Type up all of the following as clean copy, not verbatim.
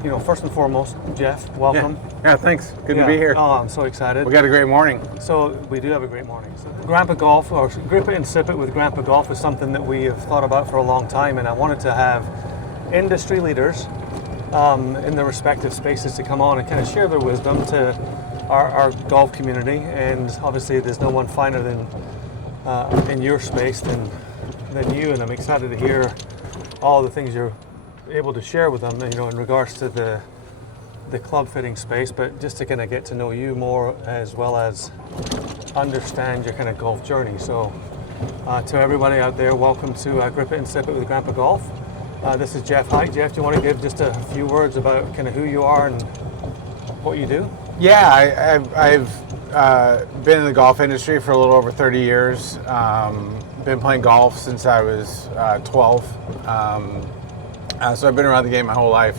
first and foremost, Jeff, welcome. Yeah, thanks. Good to be here. Oh, I'm so excited. We got a great morning. So we do have a great morning. So Grandpa Golf, or Grip It and Sip It with Grandpa Golf, is something that we have thought about for a long time, and I wanted to have industry leaders in their respective spaces to come on and kind of share their wisdom to our golf community. And obviously, there's no one finer than in your space than you, and I'm excited to hear all the things you're able to share with them, in regards to the club fitting space, but just to kind of get to know you more as well as understand your kind of golf journey. So to everybody out there, welcome to Grip It and Sip It with Grandpa Golf. This is Jeff Heitt. Jeff, do you want to give just a few words about kind of who you are and what you do? Yeah, I've been in the golf industry for a little over 30 years. Been playing golf since I was 12. So I've been around the game my whole life.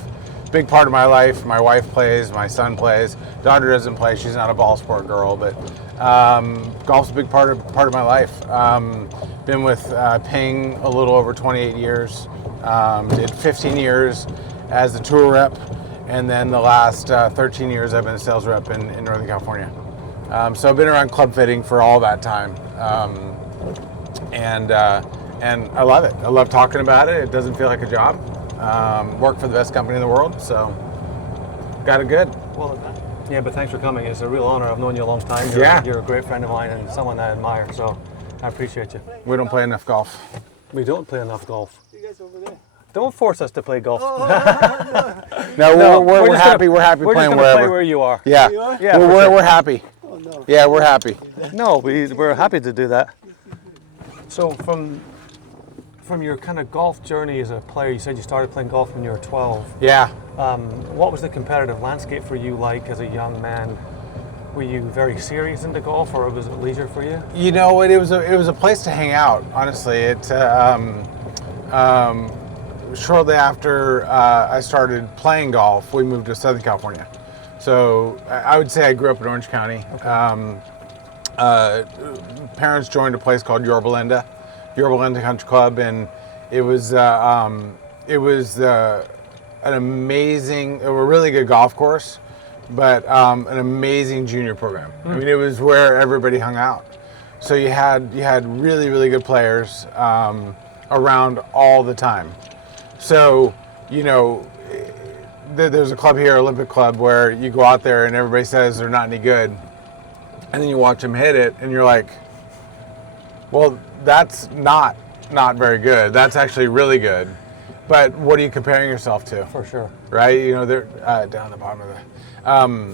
Big part of my life. My wife plays, my son plays. Daughter doesn't play. She's not a ball sport girl, but golf's a big part of my life. Been with Ping a little over 28 years. Did 15 years as a tour rep, and then the last 13 years I've been a sales rep in Northern California. So I've been around club fitting for all that time, and I love it. I love talking about it. It doesn't feel like a job. Work for the best company in the world, so got it good. Well, yeah, but thanks for coming. It's a real honor. I've known you a long time. You're a great friend of mine and someone I admire, so I appreciate you. We don't play enough golf. We don't play enough golf. You guys over there? Don't force us to play golf. No, we're happy. We're happy playing wherever. Play where you are. Yeah, You are? Yeah, we're happy. Oh, no. Yeah, we're happy. No, we're happy to do that. So from your kind of golf journey as a player, you said you started playing golf when you were 12. Yeah. What was the competitive landscape for you like as a young man? Were you very serious into golf, or was it leisure for you? You know, it was a place to hang out. Honestly, it shortly after I started playing golf, we moved to Southern California. So I would say I grew up in Orange County. Okay. Parents joined a place called Yorba Linda Country Club, and it was an amazing, a really good golf course, but an amazing junior program. I mean, it was where everybody hung out. So you had really, really good players around all the time. So, there's a club here, Olympic Club, where you go out there and everybody says they're not any good, and then you watch them hit it, and you're like, well, that's not very good. That's actually really good. But what are you comparing yourself to? For sure. Right? They're down the bottom of the...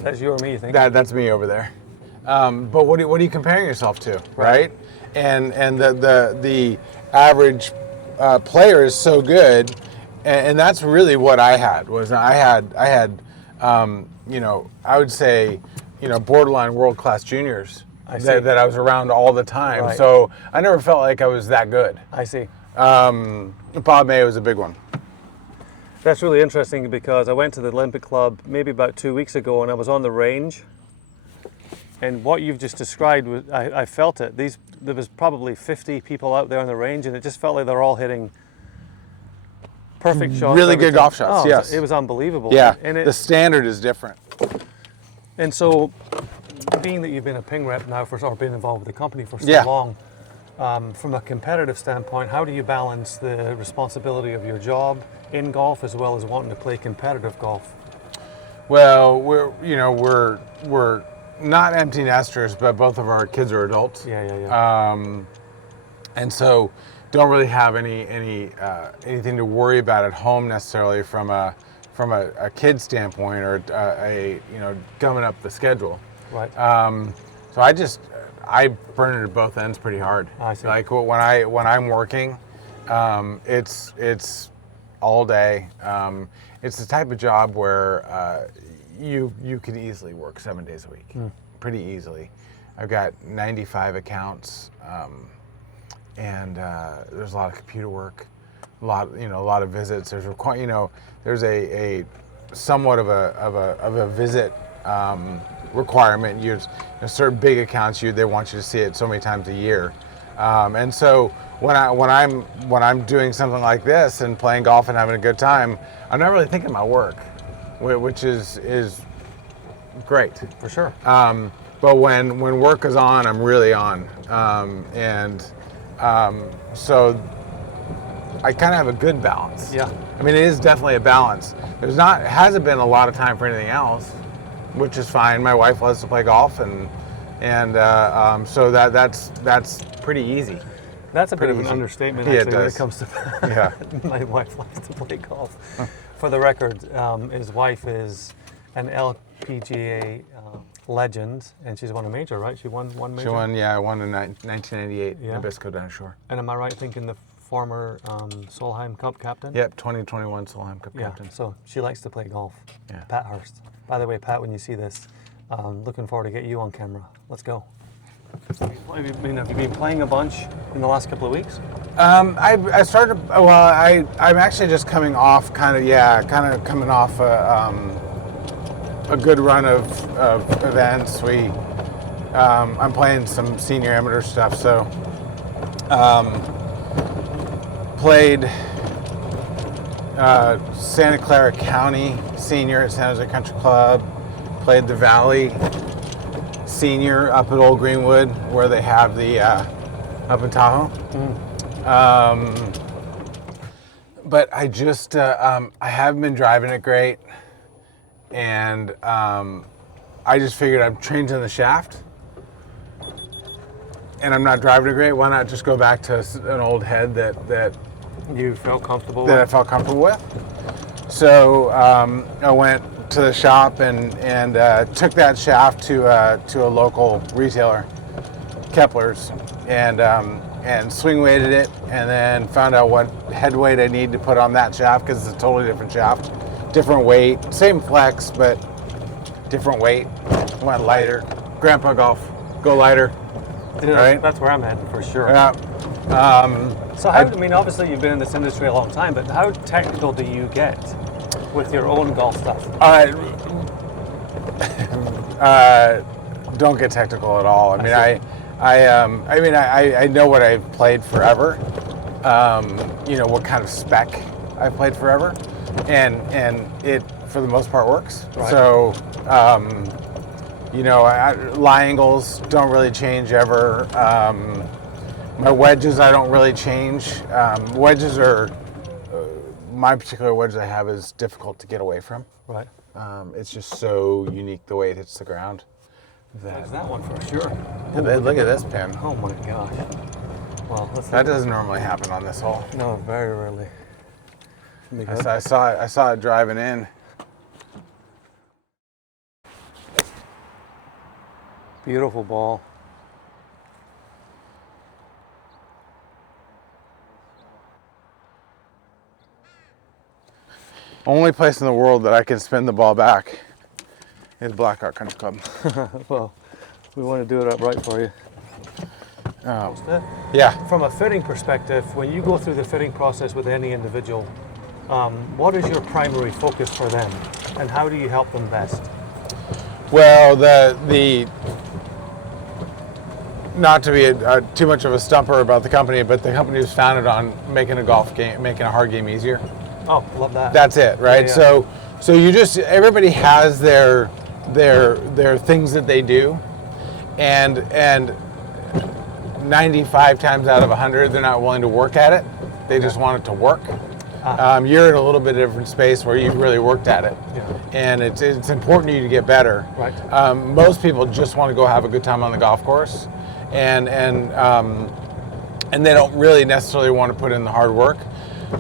That's you or me, you think? That's me over there. But what are you comparing yourself to, right? And the average player is so good, and that's really what I had. I had I would say, borderline world-class juniors that I was around all the time. Right. So I never felt like I was that good. I see. Bob May was a big one. That's really interesting because I went to the Olympic Club maybe about 2 weeks ago, and I was on the range. And what you've just described, I felt it. There was probably 50 people out there on the range, and it just felt like they're all hitting perfect shots. Really good golf shots, Oh, yes. It was unbelievable. Yeah, And the standard is different. And so, being that you've been a Ping rep now or been involved with the company for so Yeah. long, from a competitive standpoint, how do you balance the responsibility of your job in golf as well as wanting to play competitive golf? Well, we're not empty nesters, but both of our kids are adults. Yeah. And so don't really have anything to worry about at home necessarily from a kid standpoint or gumming up the schedule. Right. So I burn it at both ends pretty hard. I see. Like when I'm working, it's all day. It's the type of job where you could easily work 7 days a week, pretty easily. I've got 95 accounts, and there's a lot of computer work, a lot of visits. There's there's a somewhat of a visit requirement. Certain big accounts they want you to see it so many times a year, and so when I'm doing something like this and playing golf and having a good time, I'm not really thinking about work. which is great. For sure. But when work is on, I'm really on. So I kind of have a good balance. Yeah. I mean, it is definitely a balance. Hasn't been a lot of time for anything else, which is fine. My wife loves to play golf, and so that's pretty easy. That's a bit of an understatement, Yeah, actually, it when does. it comes to Yeah. my wife likes to play golf. For the record, his wife is an LPGA legend, and she's won a major, right? She won one major? I won in 1998 Yeah. Nabisco Down Shore. And am I right thinking the former Solheim Cup captain? Yep, 2021 Solheim Cup Yeah, captain. so she likes to play golf. Yeah. Pat Hurst. By the way, Pat, when you see this, looking forward to get you on camera. Let's go. Have you been playing a bunch in the last couple of weeks? I started. Well, I'm actually just coming off coming off a good run of events. I'm playing some senior amateur stuff, so played Santa Clara County Senior at San Jose Country Club. Played the Valley Senior up at Old Greenwood, where they have the up in Tahoe. But I just I haven't been driving it great, and I just figured I'm changing the shaft, and I'm not driving it great. Why not just go back to an old head that You felt comfortable I with? felt comfortable with? So I went to the shop and took that shaft to a local retailer, Kepler's, and swing weighted it, and then found out what head weight I need to put on that shaft, because it's a totally different shaft, different weight, same flex, but different weight. Went lighter. Grandpa Golf, go lighter. Yeah, right? That's where I'm heading for sure. Yeah. So obviously you've been in this industry a long time, but how technical do you get with your own golf stuff? Don't get technical at all. I know what I've played forever. What kind of spec I've played forever, and it for the most part works. Right. So, lie angles don't really change ever. My wedges I don't really change. Wedges are my particular wedge I have is difficult to get away from. Right. It's just so unique the way it hits the ground. There's that one for sure. Look at this pin. Oh my gosh. Well, That doesn't normally happen on this hole. No, very rarely. I saw it driving in. Beautiful ball. Only place in the world that I can spin the ball back is Blackhawk Country Club. Well, we want to do it up right for you. Yeah. From a fitting perspective, when you go through the fitting process with any individual, what is your primary focus for them, and how do you help them best? Well, the not to be too much of a stumper about the company, but the company was founded on making a hard game easier. Oh, love that. That's it, right? Yeah. So you just, everybody has their things that they do, and 95 times out of 100 they're not willing to work at it. They just want it to work. You're in a little bit different space where you've really worked at it, and it's important to you to get better. Right. Most people just want to go have a good time on the golf course, and they don't really necessarily want to put in the hard work.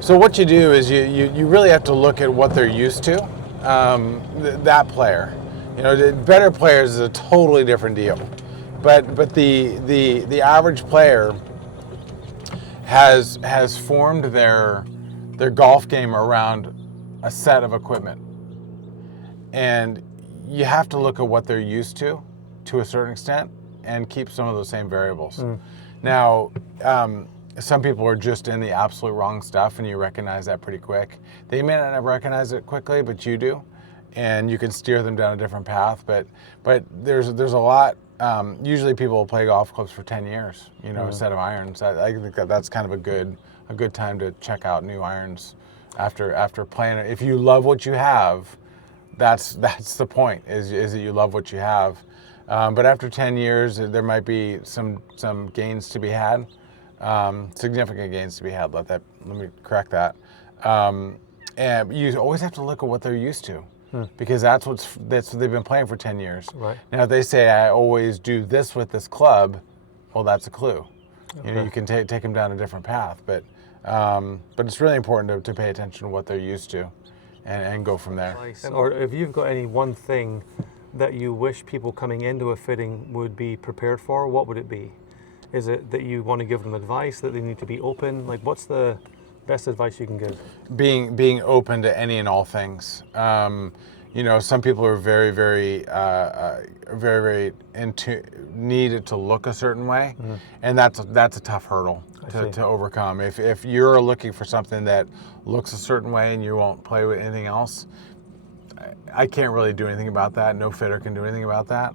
So what you do is you really have to look at what they're used to. That player, better players is a totally different deal. But the average player has formed their golf game around a set of equipment, and you have to look at what they're used to a certain extent, and keep some of those same variables. Now, some people are just in the absolute wrong stuff, and you recognize that pretty quick. They may not recognize it quickly, but you do, and you can steer them down a different path. But there's a lot. Usually, people will play golf clubs for 10 years. A set of irons. I think that's kind of a good time to check out new irons after playing it. If you love what you have, that's the point, is that you love what you have. But after 10 years, there might be some gains to be had, significant gains to be had. Let me correct that. And you always have to look at what they're used to, because that's what they've been playing for 10 years. Right. Now, if they say, I always do this with this club, well, that's a clue. Okay. You know, you can take them down a different path, but it's really important to pay attention to what they're used to, and go from there. Or if you've got any one thing that you wish people coming into a fitting would be prepared for, what would it be? Is it that you want to give them advice, that they need to be open? Like, what's the best advice you can give? Being open to any and all things. You know, some people are very, very needed to look a certain way, and that's a tough hurdle to overcome. If you're looking for something that looks a certain way and you won't play with anything else, I can't really do anything about that. No fitter can do anything about that.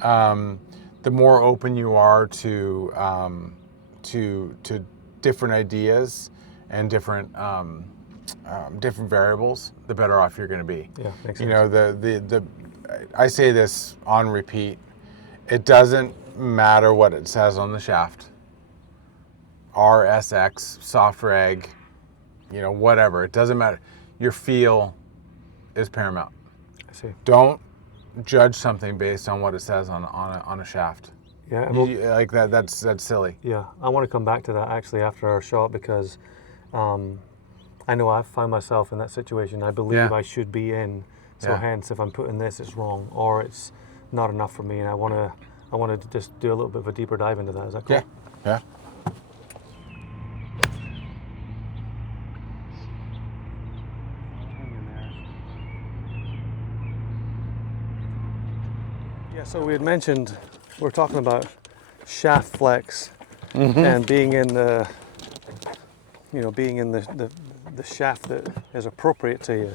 The more open you are to different ideas and different variables, the better off you're going to be. Yeah, makes sense. You know, I say this on repeat. It doesn't matter what it says on the shaft. RSX, soft reg, you know, whatever. It doesn't matter. Your feel is paramount. I see. Don't judge something based on what it says on a shaft. Yeah, like that. That's silly. Yeah, I want to come back to that actually after our shot, because I know I've found myself in that situation. I believe I should be in. So hence, if I'm putting this, it's wrong, or it's not enough for me, and I want to just do a little bit of a deeper dive into that. Is that cool? Yeah. Yeah. So we had mentioned we're talking about shaft flex and being in the shaft that is appropriate to you.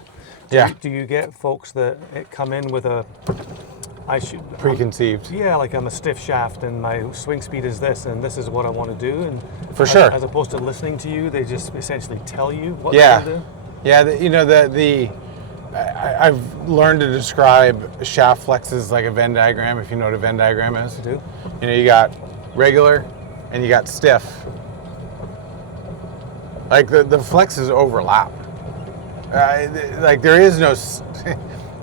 Do you get folks that come in with preconceived? Like I'm a stiff shaft and my swing speed is this and this is what I want to do, and for sure, as opposed to listening to you, they just essentially tell you what they want to do. Yeah, I've learned to describe shaft flexes like a Venn diagram. If you know what a Venn diagram is, I do. You know, you got regular and you got stiff. Like the flexes overlap. Like there is no.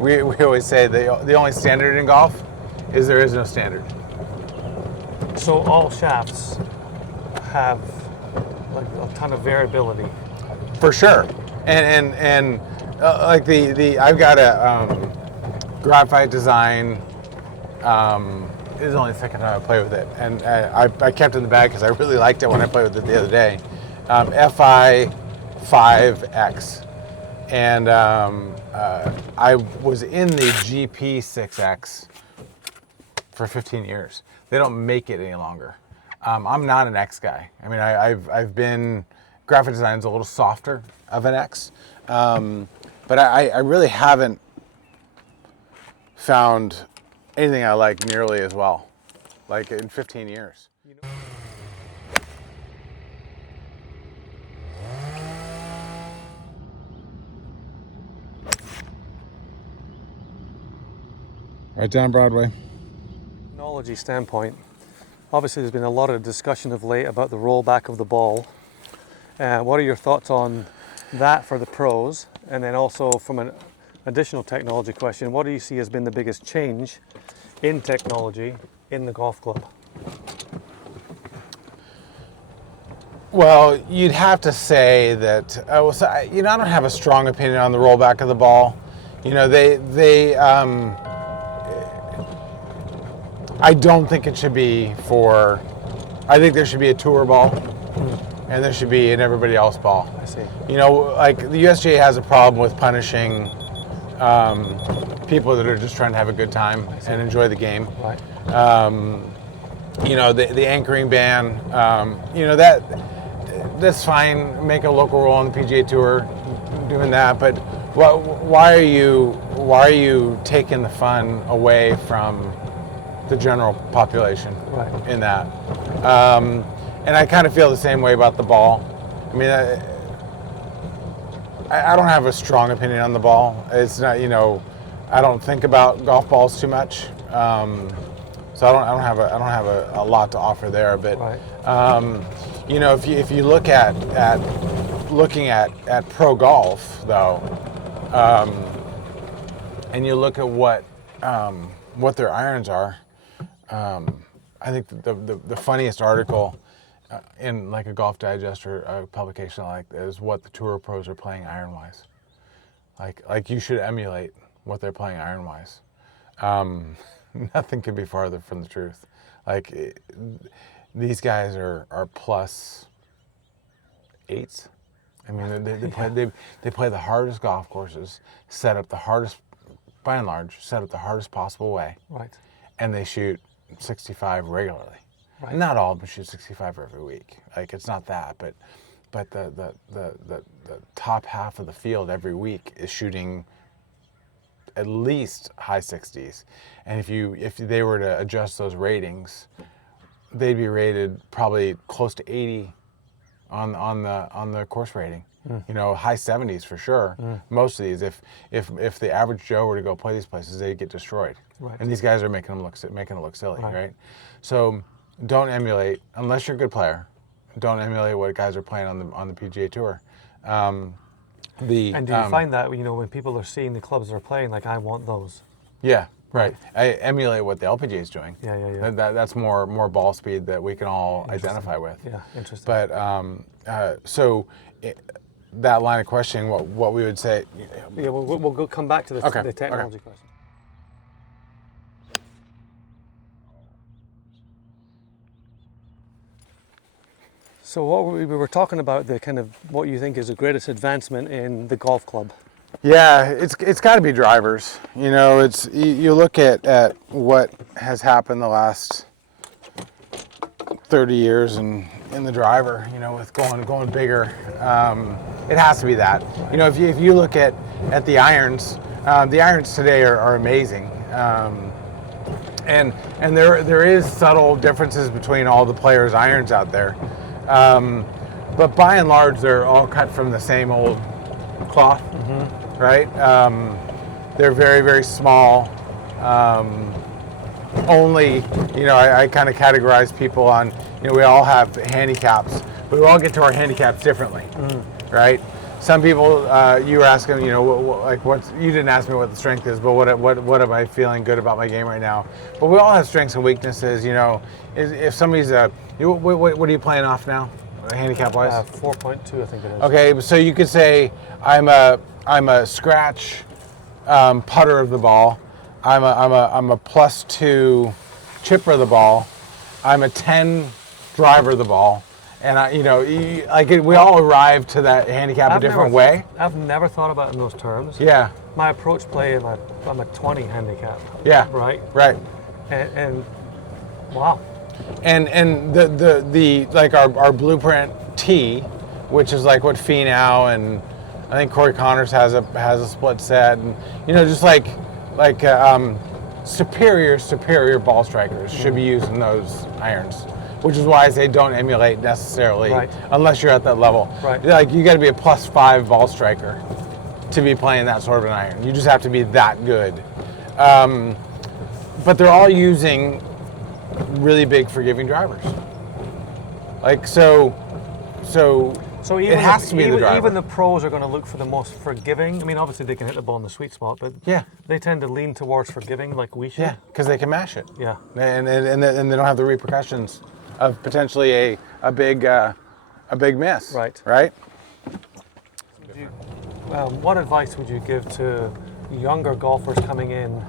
We always say the only standard in golf is there is no standard. So all shafts have like a ton of variability. For sure, and like I've got a graphite design. This is only the second time I play with it, and I kept it in the bag because I really liked it when I played with it the other day. FI 5X, and I was in the GP 6X for 15 years. They don't make it any longer. I'm not an X guy. I mean, I've been, graphic design is a little softer of an X, but I really haven't found anything I like nearly as well, like in 15 years. Right down Broadway. Technology standpoint, obviously there's been a lot of discussion of late about the rollback of the ball. What are your thoughts on that for the pros? And then also from an additional technology question, what do you see has been the biggest change in technology in the golf club? Well, you'd have to say that, I don't have a strong opinion on the rollback of the ball. You know, I don't think it should be I think there should be a tour ball and there should be an everybody else ball. I see. You know, like the USGA has a problem with punishing people that are just trying to have a good time and enjoy the game. Right. You know, the anchoring ban, you know, that's fine. Make a local rule on the PGA Tour doing that, but why are you taking the fun away from the general population in that? And I kind of feel the same way about the ball. I mean, I don't have a strong opinion on the ball. It's not, you know, I don't think about golf balls too much. So I don't have a lot to offer there. But Right. you know, if you look at looking at pro golf though, and you look at what their irons are, I think the funniest article in like a Golf Digest or a publication like that is what the tour pros are playing iron wise. Like you should emulate what they're playing iron wise. Nothing could be farther from the truth. These guys are plus 8s. I mean, they play the hardest golf courses, set up the hardest, by and large, set up the hardest possible way. Right. And they shoot 65 regularly. Right. Not all of them shoot 65 every week. Like, it's not that, but the top half of the field every week is shooting at least high 60s. And if they were to adjust those ratings, they'd be rated probably close to 80 on the course rating. You know, high 70s for sure. Most of these, if the average Joe were to go play these places, they'd get destroyed. Right. And these guys are making it look silly, right? So don't emulate unless you're a good player. Don't emulate what guys are playing on the PGA Tour. And do you find that, you know, when people are seeing the clubs they're playing, like, I want those? Yeah, right. I emulate what the LPGA is doing. Yeah. That's more ball speed that we can all identify with. Yeah, interesting. But that line of questioning, what we would say. Yeah, we'll come back to the technology question. So what we were talking about, the kind of what you think is the greatest advancement in the golf club. Yeah, it's got to be drivers. You know, you look at what has happened the last 30 years in the driver. You know, with going bigger, it has to be that. You know, if you look at the irons today are amazing. And there is subtle differences between all the players' irons out there. But by and large, they're all cut from the same old cloth, right? They're very, very small. Only, you know, I kind of categorize people on, you know, we all have handicaps, but we all get to our handicaps differently, right? Some people, you were asking, you know, you didn't ask me what the strength is, but what am I feeling good about my game right now? But we all have strengths and weaknesses, you know. If somebody's what are you playing off now, handicap wise? 4.2, I think it is. Okay, so you could say I'm a scratch putter of the ball. I'm a +2 chipper of the ball. I'm a 10 driver of the ball. And we all arrive to that handicap a different way. I've never thought about it in those terms. Yeah. My approach play, I'm a 20 handicap. Yeah. Right. Right. And wow. And the like our blueprint tee, which is like what Finau and I think Corey Connors has a split set, and you know, just like superior ball strikers should be using those irons. Which is why I say don't emulate necessarily, unless you're at that level. Right. Like, you got to be a +5 ball striker to be playing that sort of an iron. You just have to be that good. But they're all using really big forgiving drivers. Like, so even it has to be the driver. Even the pros are going to look for the most forgiving. I mean, obviously they can hit the ball in the sweet spot, but they tend to lean towards forgiving, like we should. Yeah, because they can mash it. Yeah. And they don't have the repercussions of potentially a big miss. Right. Right. What advice would you give to younger golfers coming in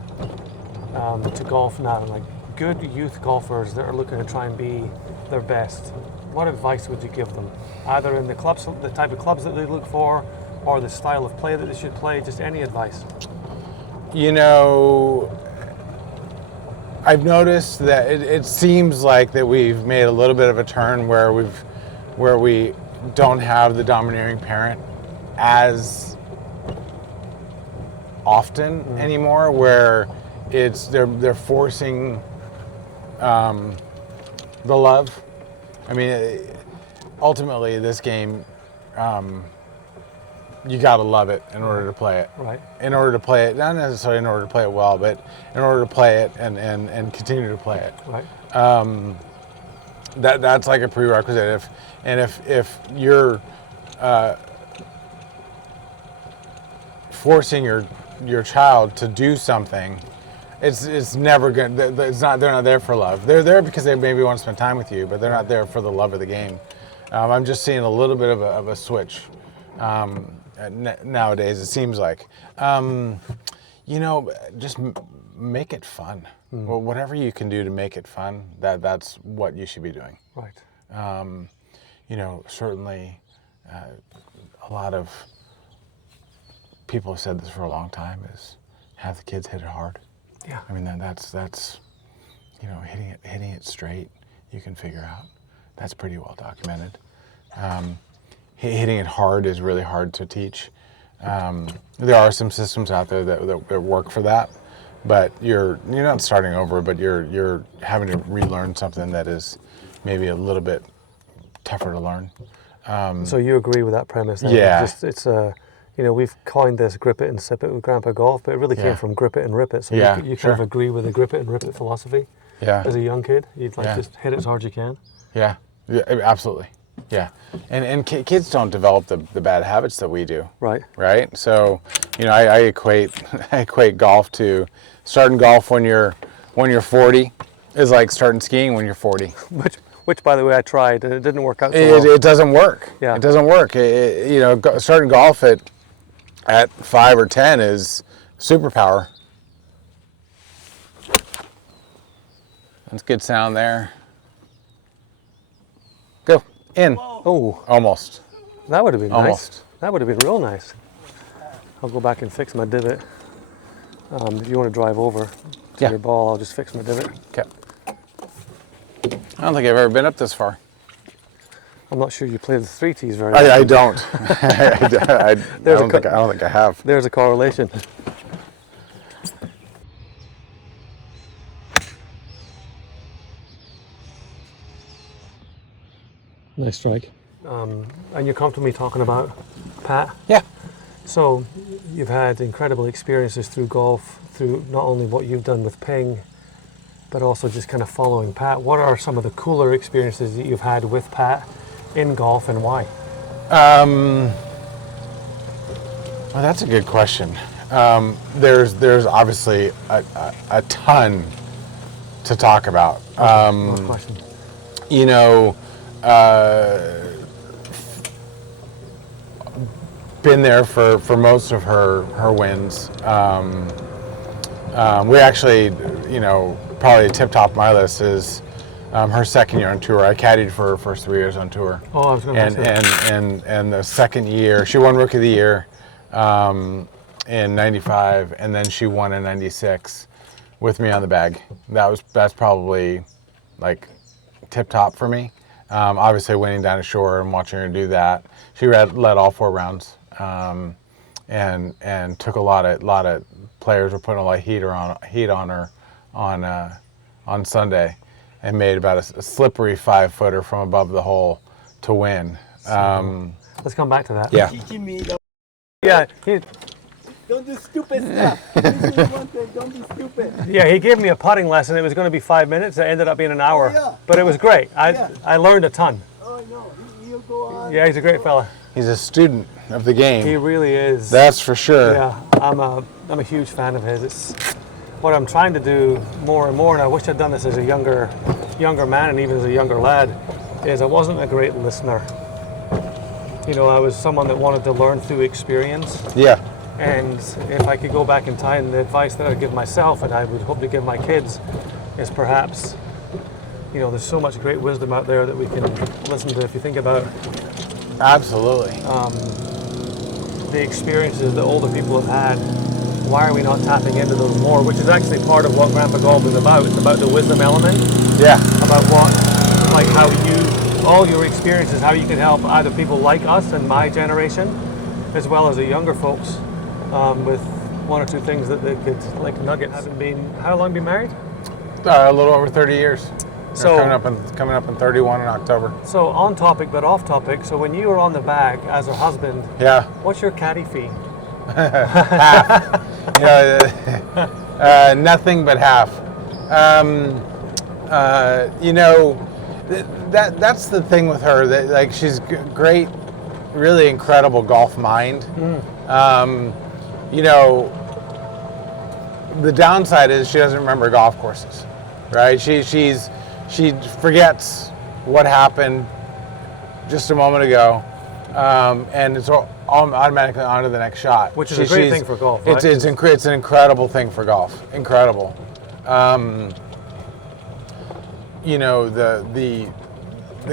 to golf now, like good youth golfers that are looking to try and be their best? What advice would you give them, either in the clubs, the type of clubs that they look for, or the style of play that they should play? Just any advice. You know, I've noticed that it seems like that we've made a little bit of a turn where we don't have the domineering parent as often anymore, where they're forcing the love. I mean, ultimately, this game, you got to love it in order to play it. Right. In order to play it, not necessarily in order to play it well, but in order to play it and continue to play it. Right. That's like a prerequisite. If you're forcing your child to do something, it's never good. They're not there for love. They're there because they maybe want to spend time with you, but they're not there for the love of the game. I'm just seeing a little bit of a switch nowadays. It seems like, just make it fun. Well, whatever you can do to make it fun, that's what you should be doing. Right. Certainly, a lot of people have said this for a long time: is have the kids hit it hard. Yeah. I mean, that's hitting it straight. You can figure out. That's pretty well documented. Hitting it hard is really hard to teach. There are some systems out there that work for that, but you're not starting over, but you're having to relearn something that is maybe a little bit tougher to learn. So you agree with that premise? Then? Yeah. We've coined this grip it and sip it with Grandpa Golf, but it really came from grip it and rip it. So you sure. kind of agree with the grip it and rip it philosophy? Yeah. As a young kid, you'd just hit it as hard as you can? Yeah, absolutely. Yeah, and kids don't develop the bad habits that we do. Right. Right. So, I equate golf to starting golf when you're 40 is like starting skiing when you're 40. Which, by the way, I tried and it didn't work out so well. It doesn't work. Yeah. It doesn't work. Starting golf at 5 or 10 is superpower. That's good sound there. Go in. Oh, Almost. that would have been Almost. nice. That would have been real nice. I'll go back and fix my divot. If you want to drive over to your ball, I'll just fix my divot. Okay. I don't think I've ever been up this far. I'm not sure you play the 3 tees very well. I don't. I don't think I have. There's a correlation. Nice strike. And you're comfortable me talking about Pat? Yeah. So you've had incredible experiences through golf, through not only what you've done with Ping, but also just kind of following Pat. What are some of the cooler experiences that you've had with Pat in golf, and why? Well, that's a good question. There's obviously a ton to talk about. No question. Been there for most of her wins. We actually, probably tip top of my list is her second year on tour. I caddied for her first 3 years on tour. Oh, I was going to say. And the second year, she won Rookie of the Year in '95, and then she won in '96 with me on the bag. That's probably like tip top for me. Obviously, winning down ashore and watching her do that. She led all 4 rounds, and took a lot of players were putting a lot of heat on her on Sunday, and made about a slippery 5-footer from above the hole to win. Let's come back to that. Yeah. Teaching me the Yeah. don't do stupid stuff. This is one thing, don't be stupid. Yeah, he gave me a putting lesson. It was going to be 5 minutes. It ended up being an hour. Yeah. But it was great. Yeah. I learned a ton. Oh no, he'll go on. Yeah, he's a great fella. He's a student of the game. He really is. That's for sure. Yeah, I'm a huge fan of his. It's what I'm trying to do more and more, and I wish I'd done this as a younger man and even as a younger lad, is I wasn't a great listener. I was someone that wanted to learn through experience. Yeah. And if I could go back in time, the advice that I'd give myself and I would hope to give my kids is perhaps, there's so much great wisdom out there that we can listen to if you think about Absolutely. the experiences that older people have had. Why are we not tapping into those more? Which is actually part of what Grandpa Golf is about. It's about the wisdom element. Yeah. About how all your experiences, how you can help either people like us and my generation, as well as the younger folks, with 1 or 2 things that they could, like nuggets. How long been married? A little over 30 years. So coming up in 31 in October. So on topic but off topic. So when you were on the bag as her husband, Yeah. what's your caddy fee? Half. Nothing but half. That's the thing with her. That like she's great, really incredible golf mind. The downside is she doesn't remember golf courses, right? She forgets what happened just a moment ago, and it's all automatically on to the next shot. Which is a great thing for golf, right? It's an incredible thing for golf. Incredible. The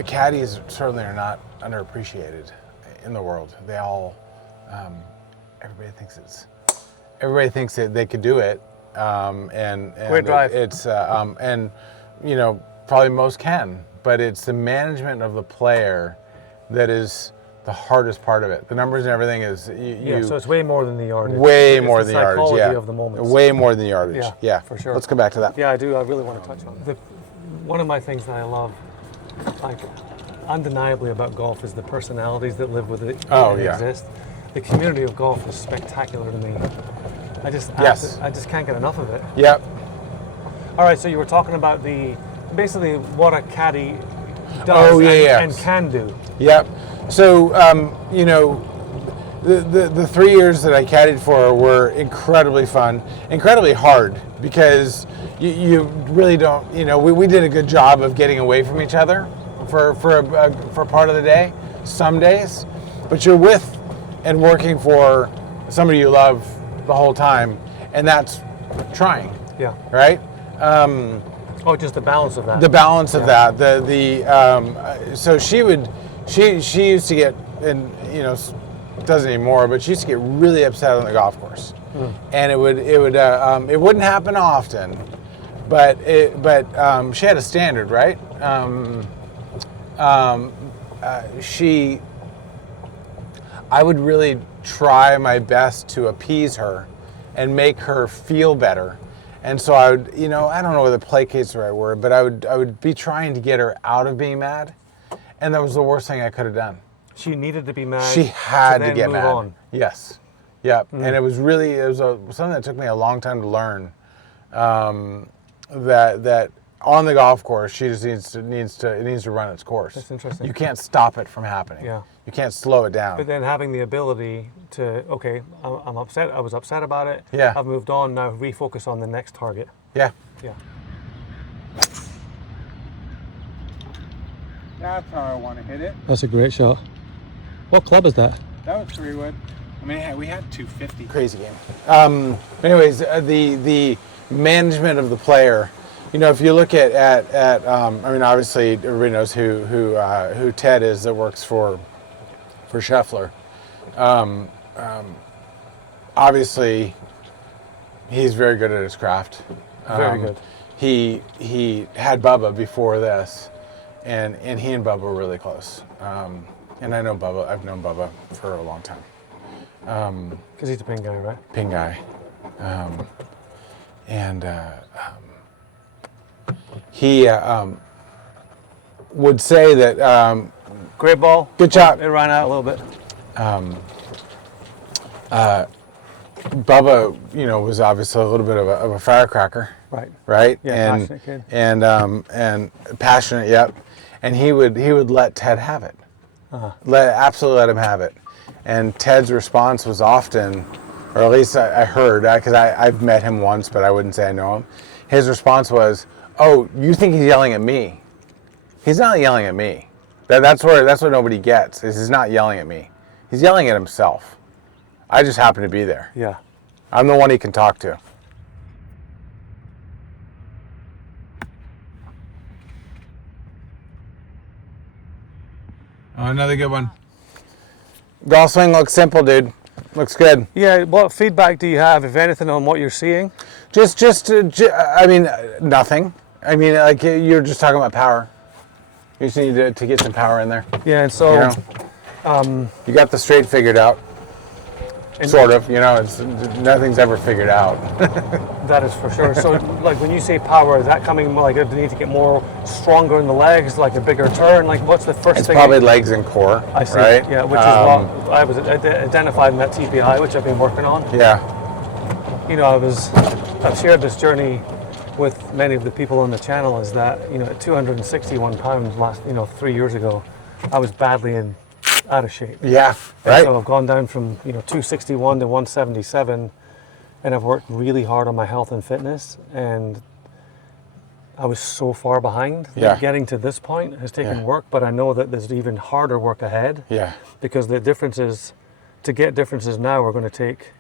caddies certainly are not underappreciated in the world. They all, everybody thinks that they could do it, and great drive. Probably most can, but it's the management of the player that is the hardest part of it. The numbers and everything is so it's way more than the yardage. Way it's more the than the yardage. psychology Yeah, of the moment. way more than the yardage. Yeah, for sure. Let's come back to that. Yeah, I do. I really want to touch on it. One of my things that I love, like undeniably about golf, is the personalities that live with it. Oh, and yeah. Exist. The community of golf is spectacular to me. I just can't get enough of it. Yep. All right, so you were talking about basically what a caddy does and can do. Yep. So, the 3 years that I caddied for were incredibly fun, incredibly hard, because you really don't, we did a good job of getting away from each other for part of the day, some days, but you're with and working for somebody you love the whole time, and that's trying. Yeah. Right? Just the balance of that. The balance of that. So she used to get, and doesn't anymore, but she used to get really upset on the golf course, and it wouldn't happen often, but she had a standard, right? I would really try my best to appease her and make her feel better. And so I would, I don't know whether placate's the right word, but I would be trying to get her out of being mad. And that was the worst thing I could have done. She needed to be mad. She had to get move mad. On. Yes. Yep. And it was something that took me a long time to learn. That on the golf course, she just needs to run its course. That's interesting. You can't stop it from happening. Yeah. You can't slow it down. But then having the ability to, I'm upset. I was upset about it. Yeah. I've moved on. Now refocus on the next target. Yeah. Yeah. That's how I want to hit it. That's a great shot. What club is that? That was 3-wood. I mean, we had 250. Crazy game. Anyways, the management of the player. If you look at obviously everybody knows who Ted is that works for Scheffler. Obviously, he's very good at his craft. Very good. He had Bubba before this, and he and Bubba were really close. And I know Bubba. I've known Bubba for a long time. Because he's a pin guy, right? Pin guy. He would say that Great ball. Good shot. It ran out a little bit. Bubba, was obviously a little bit of a firecracker. Right. Right. Yeah, passionate kid. And passionate. Yep. And he would let Ted have it. Absolutely let him have it. And Ted's response was often, or at least I heard, because I've met him once, but I wouldn't say I know him. His response was, "Oh, you think he's yelling at me? He's not yelling at me. That's what nobody gets. Is he's not yelling at me. He's yelling at himself. I just happen to be there. Yeah. I'm the one he can talk to." Oh, another good one. Golf swing looks simple, dude. Looks good. Yeah. What feedback do you have, if anything, on what you're seeing? Nothing. I mean, like you're just talking about power. You just need to get some power in there. Yeah, and so You got the straight figured out. sort of. You know, it's nothing's ever figured out. That is for sure. So, like when you say power, is that coming like do you need to get more stronger in the legs, like a bigger turn? Like what's the first It's thing? probably legs and core. I see. Right? Yeah, which is what I was identified in that TPI, which I've been working on. Yeah. You know, I've shared this journey with many of the people on the channel. Is that at 261 pounds 3 years ago, I was badly out of shape. Yeah. And Right. so I've gone down from 261 to 177, and I've worked really hard on my health and fitness, and I was so far behind. Yeah. Getting to this point has taken work, but I know that there's even harder work ahead. Yeah. Because the differences, to get differences now, are going to take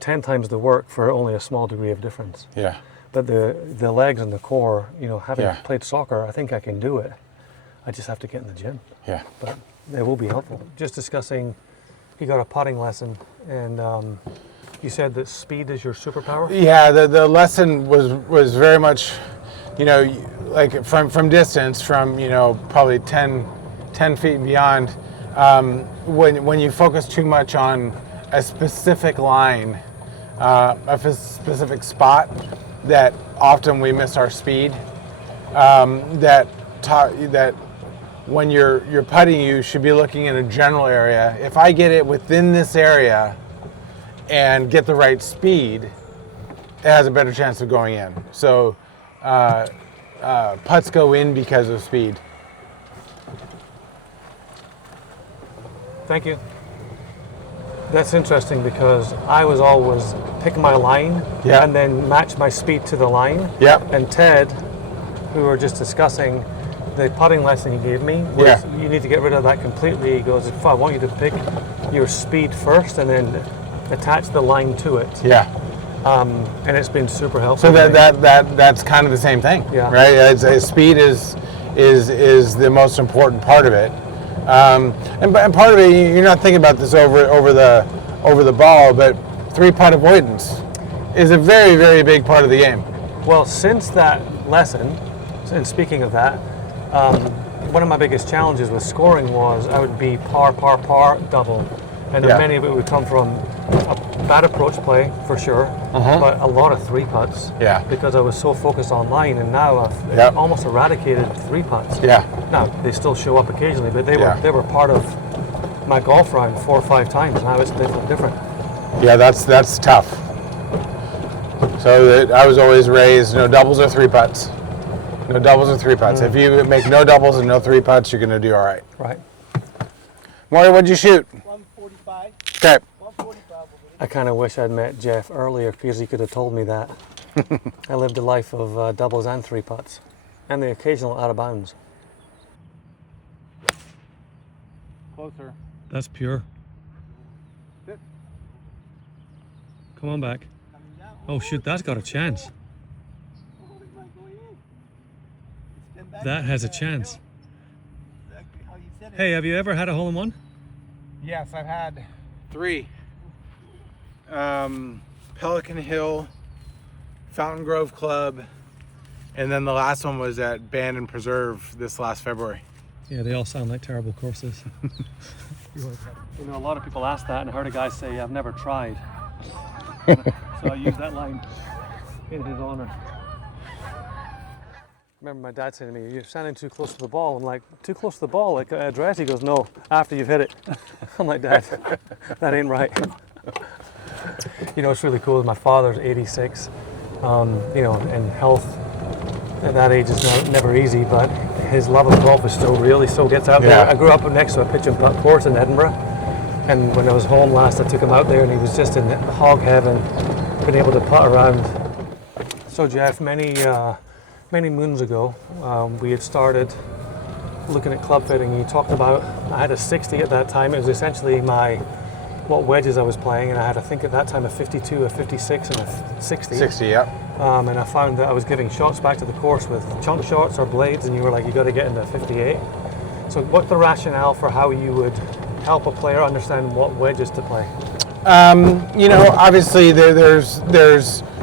10 times the work for only a small degree of difference. Yeah. But the legs and the core, having Yeah. played soccer, I think I can do it. I just have to get in the gym. Yeah. But it will be helpful. Just discussing, you got a putting lesson, and you said that speed is your superpower? Yeah, the lesson was very much, like from distance, from probably 10 feet and beyond. When you focus too much on a specific line, a specific spot, that often we miss our speed. That when you're putting, you should be looking in a general area. If I get it within this area and get the right speed, it has a better chance of going in. So putts go in because of speed. Thank you. That's interesting because I was always pick my line and then match my speed to the line. Yep. And Ted, who we were just discussing, the putting lesson he gave me was you need to get rid of that completely. He goes, if I want you to pick your speed first and then attach the line to it. Yeah. And it's been super helpful. So that's kind of the same thing, right? Speed is the most important part of it, and part of it, you're not thinking about this over the ball, but 3-putt avoidance is a very, very big part of the game. Well, since that lesson, and speaking of that, one of my biggest challenges with scoring was I would be par, double. And many of it would come from a bad approach play, for sure, but a lot of 3-putts. Yeah. Because I was so focused on line, and now I've almost eradicated 3-putts. Yeah. Now, they still show up occasionally, but they were part of my golf round 4 or 5 times. Now it's different. Yeah, that's tough. So I was always raised, no doubles or 3-putts. No doubles or 3-putts. If you make no doubles and no 3-putts, you're going to do all right. Right. Maury, what'd you shoot? 145. Okay. 145. I kind of wish I'd met Jeff earlier because he could have told me that. I lived a life of doubles and 3-putts, and the occasional out of bounds. Closer. That's pure. Sit. Come on back. Coming down. Oh shoot, that's got a chance. Oh, it might go in. Stand back. That has a chance. Exactly how you said it. Hey, have you ever had a hole-in-one? Yes, I've had 3. Pelican Hill, Fountain Grove Club, and then the last one was at Band and Preserve this last February. Yeah, they all sound like terrible courses. A lot of people ask that, and I heard a guy say, I've never tried. So I used that line in his honor. Remember my dad saying to me, you're standing too close to the ball. I'm like, too close to the ball? Like address? He goes, no, after you've hit it. I'm like, Dad, that ain't right. What's really cool is my father's 86. And health at that age is never easy, but his love of golf is still real. He still gets out there. I grew up next to a pitch and putt course in Edinburgh. And when I was home last, I took him out there and he was just in hog heaven, been able to putt around. So Jeff, many moons ago, we had started looking at club fitting. You talked about, I had a 60 at that time. It was essentially what wedges I was playing, and I had, I think at that time, a 52, a 56, and a 60. 60, yeah. And I found that I was giving shots back to the course with chunk shots or blades, and you were like, you got to get into 58. So what's the rationale for how you would help a player understand what wedges to play? Obviously there's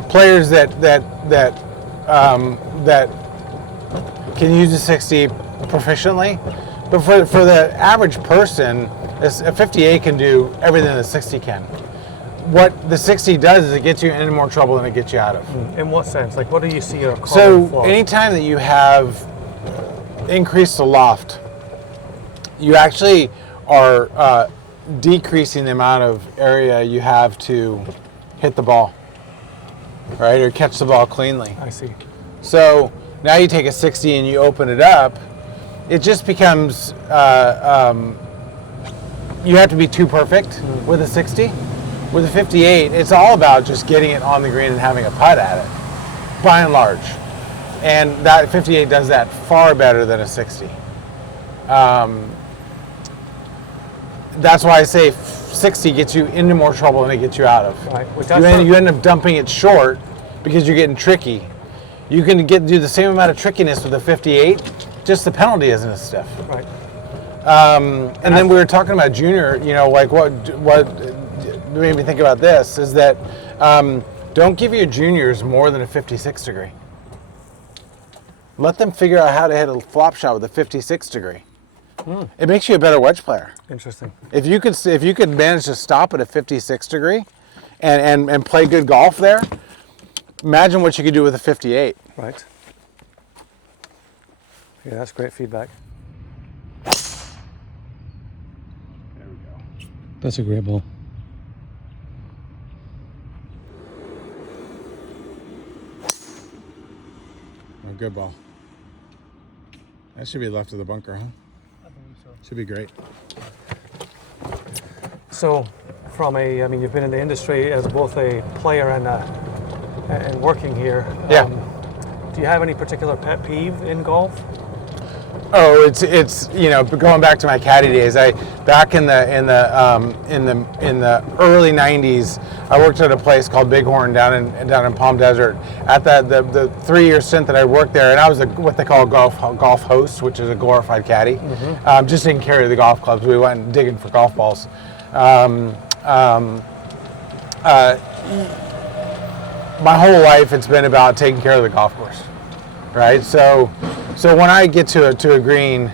players that can use a 60 proficiently, but for the average person, a 58 can do everything a 60 can. what the 60 does is it gets you into more trouble than it gets you out of. In what sense? Like, what do you see are common So flaws? anytime that you have increased the loft, you actually are decreasing the amount of area you have to hit the ball, right, or catch the ball cleanly. I see. So now you take a 60 and you open it up, it just becomes, you have to be too perfect with a 60. With a 58, it's all about just getting it on the green and having a putt at it, by and large. And that 58 does that far better than a 60. That's why I say 60 gets you into more trouble than it gets you out of. Right. Which You end up dumping it short because you're getting tricky. You can do the same amount of trickiness with a 58, just the penalty isn't as stiff. Right. And then we were talking about junior, like what made me think about this is that don't give your juniors more than a 56 degree. Let them figure out how to hit a flop shot with a 56 degree. It makes you a better wedge player. Interesting. If you could manage to stop at a 56 degree and play good golf there, imagine what you could do with a 58. Right. Yeah, that's great feedback. There we go. That's a great ball. Oh, good ball. That should be left of the bunker, huh? I believe so. Should be great. So, you've been in the industry as both a player and working here. Yeah. Do you have any particular pet peeve in golf? Oh, it's going back to my caddy days. Back in the early '90s, I worked at a place called Bighorn down in Palm Desert. At the 3-year stint that I worked there, and I was what they call a golf host, which is a glorified caddy. Just didn't carry the golf clubs. We went digging for golf balls. My whole life, it's been about taking care of the golf course, right? So when I get to a green,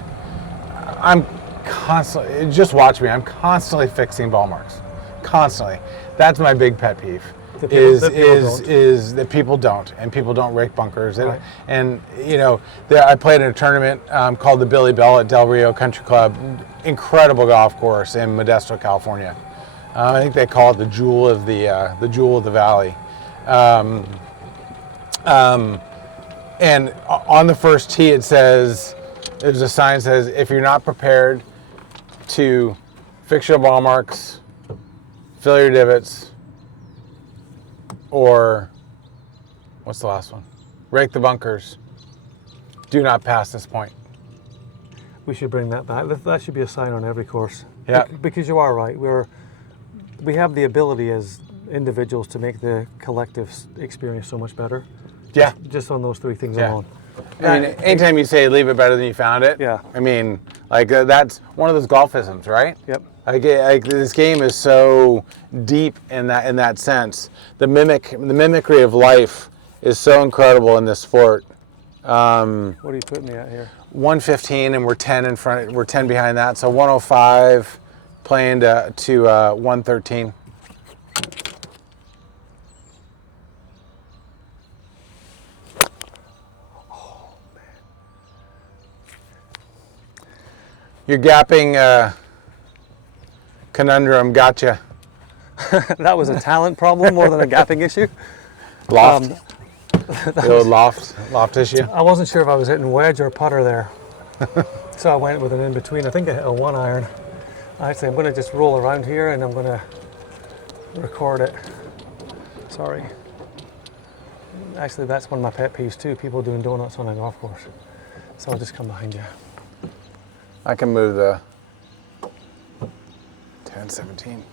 I'm constantly, just watch me, I'm constantly fixing ball marks, constantly. That's my big pet peeve. Is that people don't, and people don't rake bunkers. Right. And I played in a tournament called the Billy Bell at Del Rio Country Club, incredible golf course in Modesto, California. I think they call it the jewel of the valley. And on the first tee, there's a sign that says, if you're not prepared to fix your ball marks, fill your divots, or what's the last one? Rake the bunkers, do not pass this point. We should bring that back. That should be a sign on every course. Yeah. Because you are right. We have the ability as individuals to make the collective experience so much better. Yeah. Just on those 3 things Yeah. alone. I mean, anytime you say leave it better than you found it, Yeah. I mean, that's one of those golfisms, right? Yep. This game is so deep in that sense. The mimicry of life is so incredible in this sport. What are you putting me at here? 115, and we're 10 in front. We're 10 behind that, so 105, playing to 113. Your gapping conundrum gotcha. That was a talent problem more than a gapping issue. Loft. The old loft issue. I wasn't sure if I was hitting wedge or putter there. So I went with an in-between. I think I hit a 1 iron. Actually, I'm going to just roll around here and I'm going to record it. Sorry. Actually, that's one of my pet peeves too, people doing donuts on a golf course. So I'll just come behind you. I can move the 10-17.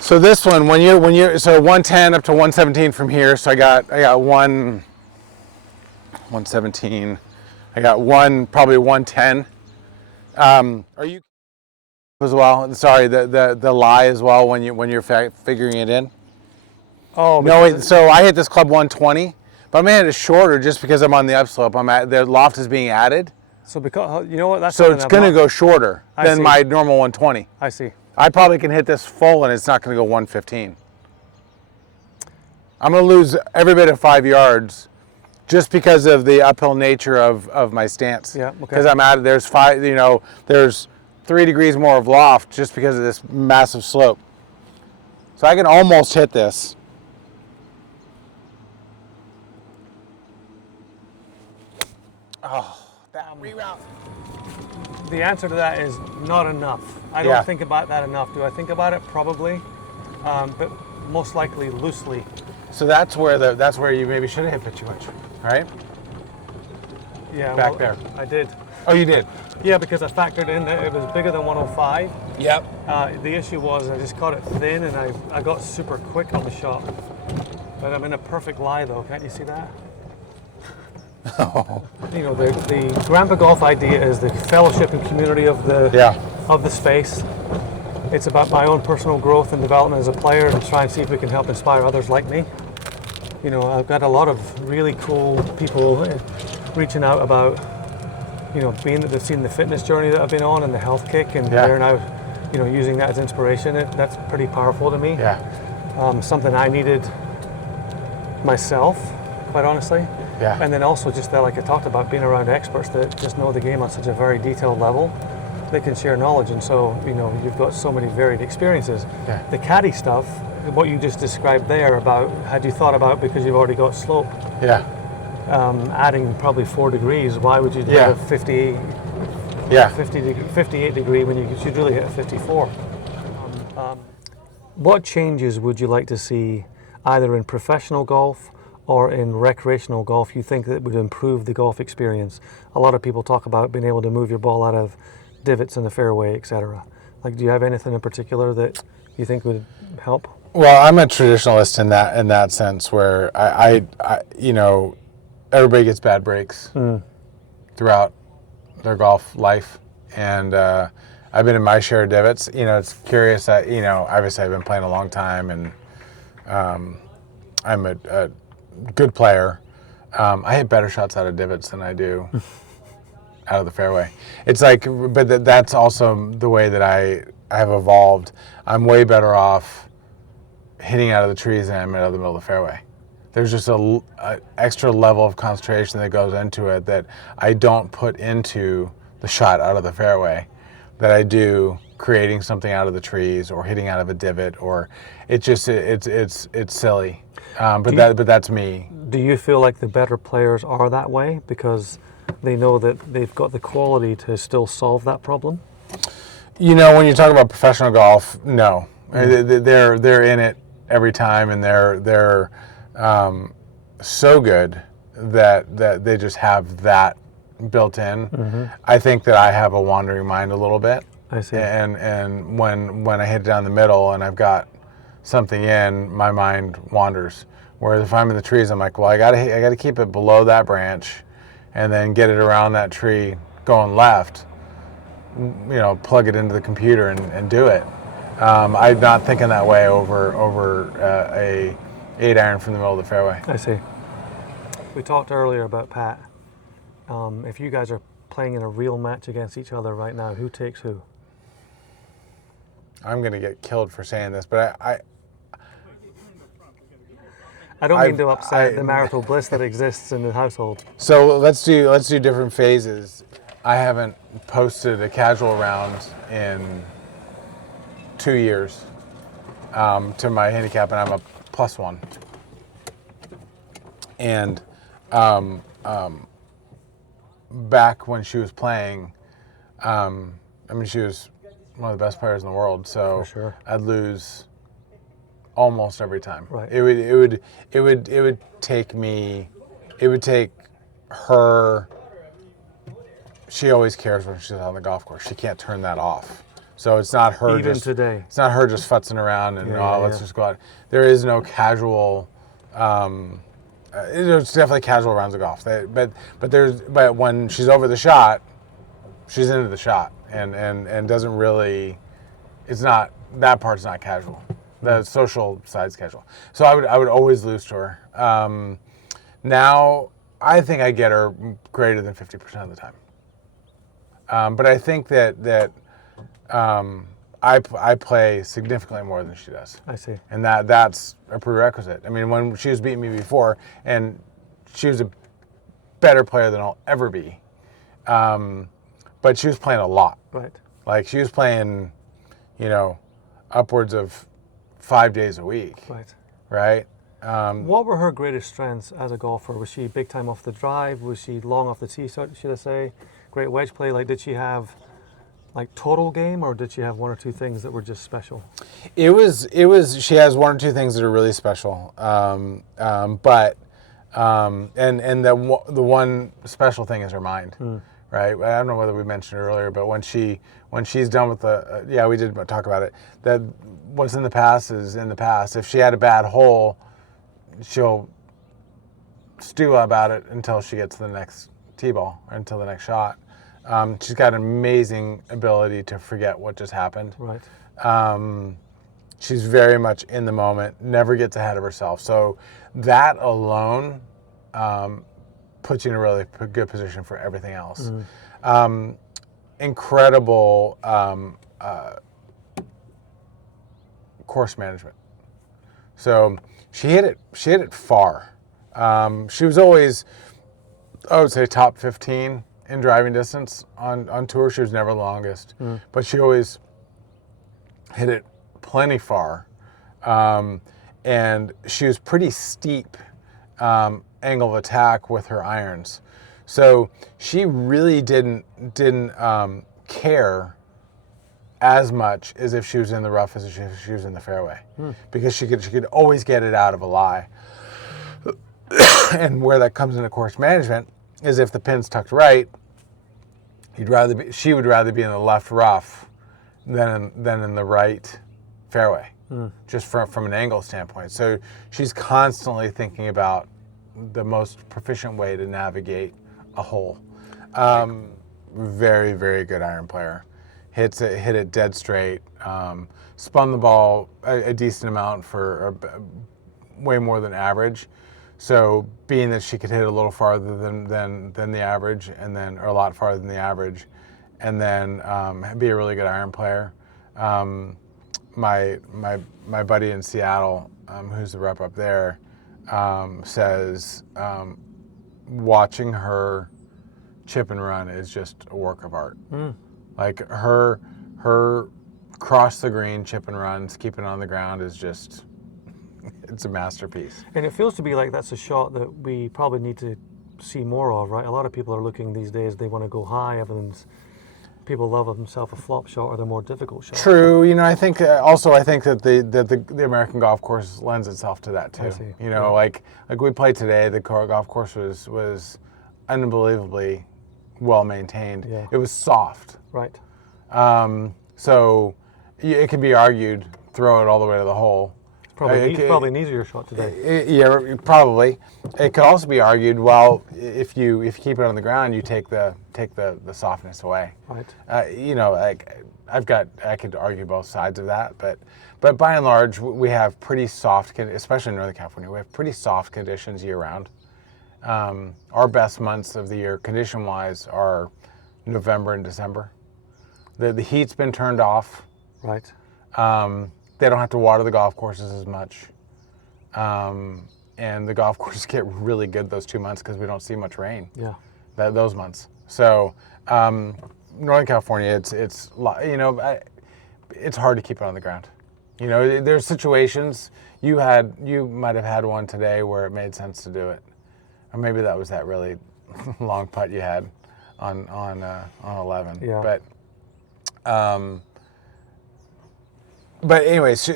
So this one, when you're so 110 up to 117 from here. So I got 117. I got probably 110. Are you as well? Sorry, the lie as well when you're figuring it in. Oh no, so I hit this club 120. But I'm gonna hit it shorter just because I'm on the upslope. The loft is being added. So because you know what, that's so it's gonna go shorter than see. my normal 120. I see. I probably can hit this full and it's not going to go 115. I'm going to lose every bit of 5 yards just because of the uphill nature of my stance. Yeah, okay. Because I'm out of, there's 3 degrees more of loft just because of this massive slope. So I can almost hit this. Oh, that reroute. The answer to that is not enough. I don't think about that enough. Do I think about it? Probably, but most likely loosely. So that's where you maybe should have hit too much, right? Yeah, Back there. I did. Oh, you did? Yeah, because I factored in that it was bigger than 105. Yep. The issue was I just caught it thin and I got super quick on the shot. But I'm in a perfect lie though, can't you see that? Oh. You know, the Grandpa Golf idea is the fellowship and community of the space. It's about my own personal growth and development as a player and try and see if we can help inspire others like me. You know, I've got a lot of really cool people reaching out about, you know, they've seen the fitness journey that I've been on and the health kick, and they're now, you know, using that as inspiration. That's pretty powerful to me. Yeah. Something I needed myself, quite honestly. Yeah. And then also just that, like I talked about, being around experts that just know the game on such a very detailed level. They can share knowledge, and so, you know, you've got so many varied experiences. Yeah. The caddy stuff, what you just described there about, had you thought about, because you've already got slope, adding probably 4 degrees, why would you do a 58 degree when you should really hit a 54? What changes would you like to see either in professional golf or in recreational golf you think that would improve the golf experience? A lot of people talk about being able to move your ball out of divots in the fairway, etc. Like, do you have anything in particular that you think would help? Well, I'm a traditionalist in that sense, where I you know, everybody gets bad breaks throughout their golf life, and I've been in my share of divots. You know, it's curious that, you know, obviously I've been playing a long time, and I'm a good player. I hit better shots out of divots than I do out of the fairway. It's like, but that's also the way that I have evolved. I'm way better off hitting out of the trees than I am out of the middle of the fairway. There's just a extra level of concentration that goes into it that I don't put into the shot out of the fairway that I do creating something out of the trees or hitting out of a divot, or it's silly. But that's me. Do you feel like the better players are that way because they know that they've got the quality to still solve that problem? You know, when you talk about professional golf, no. They're in it every time, and they're so good that they just have that built in. I think that I have a wandering mind a little bit. I see. And when I hit it down the middle and I've got something in, my mind wanders. Whereas if I'm in the trees, I'm like, well, I gotta keep it below that branch, and then get it around that tree going left. You know, plug it into the computer and do it. I'm not thinking that way over a 8-iron from the middle of the fairway. I see. We talked earlier about Pat. If you guys are playing in a real match against each other right now, who takes who? I'm going to get killed for saying this, but I don't mean to upset the marital bliss that exists in the household. So let's do different phases. I haven't posted a casual round in 2 years to my handicap, and I'm a +1. And back when she was playing, I mean, she was one of the best players in the world. So for sure. I'd lose almost every time. Right. It would take me. It would take her. She always cares when she's on the golf course. She can't turn that off. So it's not her even today. It's not her just futzing around and let's just go out. There is no casual. There's definitely casual rounds of golf. But when she's over the shot, she's into the shot and doesn't really. It's not, that part's not casual. The social side's casual. So I would always lose to her. Now I think I get her greater than 50% of the time. But I think that I play significantly more than she does. I see. And that's a prerequisite. I mean, when she was beating me before, and she was a better player than I'll ever be, but she was playing a lot. Right. Like she was playing, upwards of 5 days a week. Right. Right. What were her greatest strengths as a golfer? Was she big time off the drive? Was she long off the tee, should I say? Great wedge play? Like, did she have like total game, or did she have one or two things that were just special? It was. She has one or two things that are really special. And the one special thing is her mind. Right. I don't know whether we mentioned it earlier, but when she's done with the we did talk about it. That what's in the past is in the past. If she had a bad hole, she'll stew about it until she gets to the next tee ball or until the next shot. She's got an amazing ability to forget what just happened. Right. She's very much in the moment, never gets ahead of herself. So that alone puts you in a really good position for everything else. Incredible course management. So she hit it far. She was always, I would say, top 15 in driving distance on tour. She was never longest, but she always hit it plenty far. And she was pretty steep angle of attack with her irons. So she really didn't care as much as if she was in the rough as if she was in the fairway, because she could always get it out of a lie. And where that comes into course management is if the pin's tucked right, she would rather be in the left rough than in the right fairway, just from an angle standpoint. So she's constantly thinking about the most proficient way to navigate a hole. Very, very good iron player. Hit it dead straight. Spun the ball a decent amount for way more than average. So being that she could hit a little farther than the average, or a lot farther than the average, and then be a really good iron player. My buddy in Seattle, who's the rep up there, says watching her chip and run is just a work of art. Like her cross the green chip and runs, keeping it on the ground is just, it's a masterpiece. And it feels to be like that's a shot that we probably need to see more of, right? A lot of people are looking these days, they want to go high. People love themselves a flop shot or the more difficult shot. True. I think that the American golf course lends itself to that too. I see. Like we played today, the golf course was unbelievably well maintained. Yeah. It was soft. Right. So it can be argued, throw it all the way to the hole. Probably an easier shot today. Yeah, probably. It could also be argued, well, if you keep it on the ground, you take the softness away. Right. I could argue both sides of that, but by and large, we have pretty soft, especially in Northern California, we have pretty soft conditions year round. Our best months of the year, condition-wise, are November and December. The heat's been turned off. Right. They don't have to water the golf courses as much. And the golf courses get really good those 2 months because we don't see much rain. Yeah. Those months. So Northern California, it's hard to keep it on the ground. There's situations you might have had one today where it made sense to do it, or maybe that was that really long putt you had on 11. Yeah. But anyways, she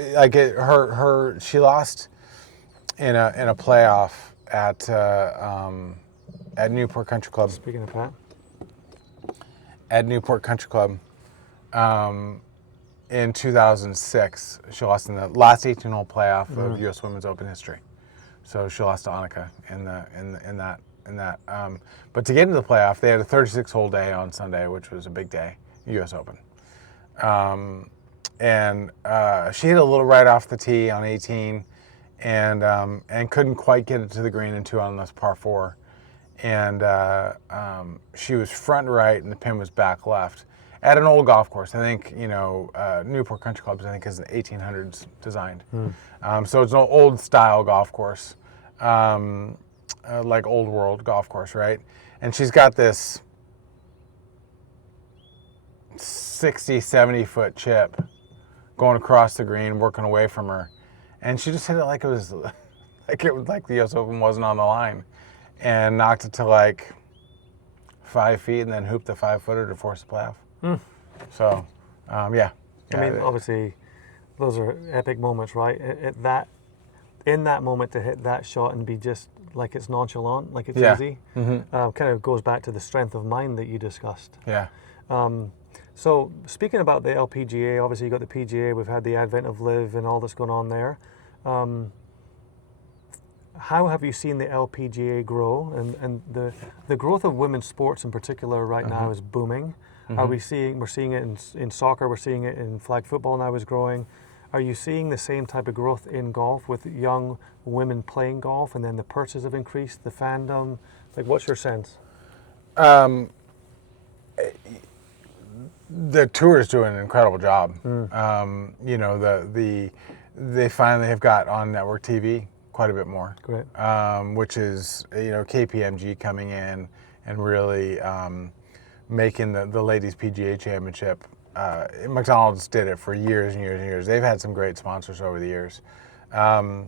lost in a playoff at Newport Country Club. Speaking of Pat. At Newport Country Club in 2006. She lost in the last 18-hole playoff of U.S. Women's Open history. So she lost to Annika in that. But to get into the playoff, they had a 36-hole day on Sunday, which was a big day, U.S. Open. And she hit a little right off the tee on 18, and couldn't quite get it to the green in 2 on this par 4. And she was front right, and the pin was back left. at an old golf course. I think, Newport Country Club, I think, is the 1800s designed. So it's an old style golf course, like old world golf course, right? And she's got this 60, 70 foot chip going across the green, working away from her. And she just hit it like it was like the US Open wasn't on the line, and knocked it to like 5 feet, and then hooped the 5-footer to force the playoff. So, yeah. I mean, obviously, those are epic moments, right? In that moment, to hit that shot and be just like it's nonchalant, like it's easy, kind of goes back to the strength of mind that you discussed. Yeah. So speaking about the LPGA, obviously you got the PGA. We've had the advent of LIV and all that's going on there. How have you seen the LPGA grow, and the growth of women's sports in particular right now is booming? We're seeing it in soccer, we're seeing it in flag football now is growing. Are you seeing the same type of growth in golf with young women playing golf, and then the purses have increased, the fandom? Like, what's your sense? The tour is doing an incredible job. They finally have got on network TV quite a bit more. Great. Which is, KPMG coming in and really making the ladies PGA Championship. McDonald's did it for years and years and years. They've had some great sponsors over the years. I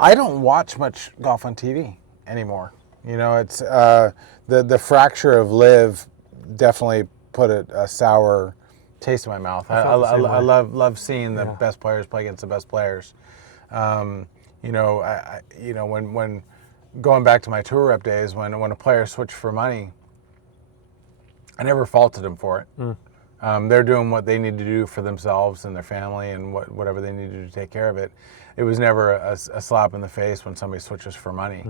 don't watch much golf on TV anymore. It's the fracture of LIV definitely put a sour taste in my mouth. I love seeing the best players play against the best players. When going back to my tour rep days, when a player switched for money, I never faulted them for it. They're doing what they need to do for themselves and their family, and whatever they need to do to take care of it. It was never a slap in the face when somebody switches for money.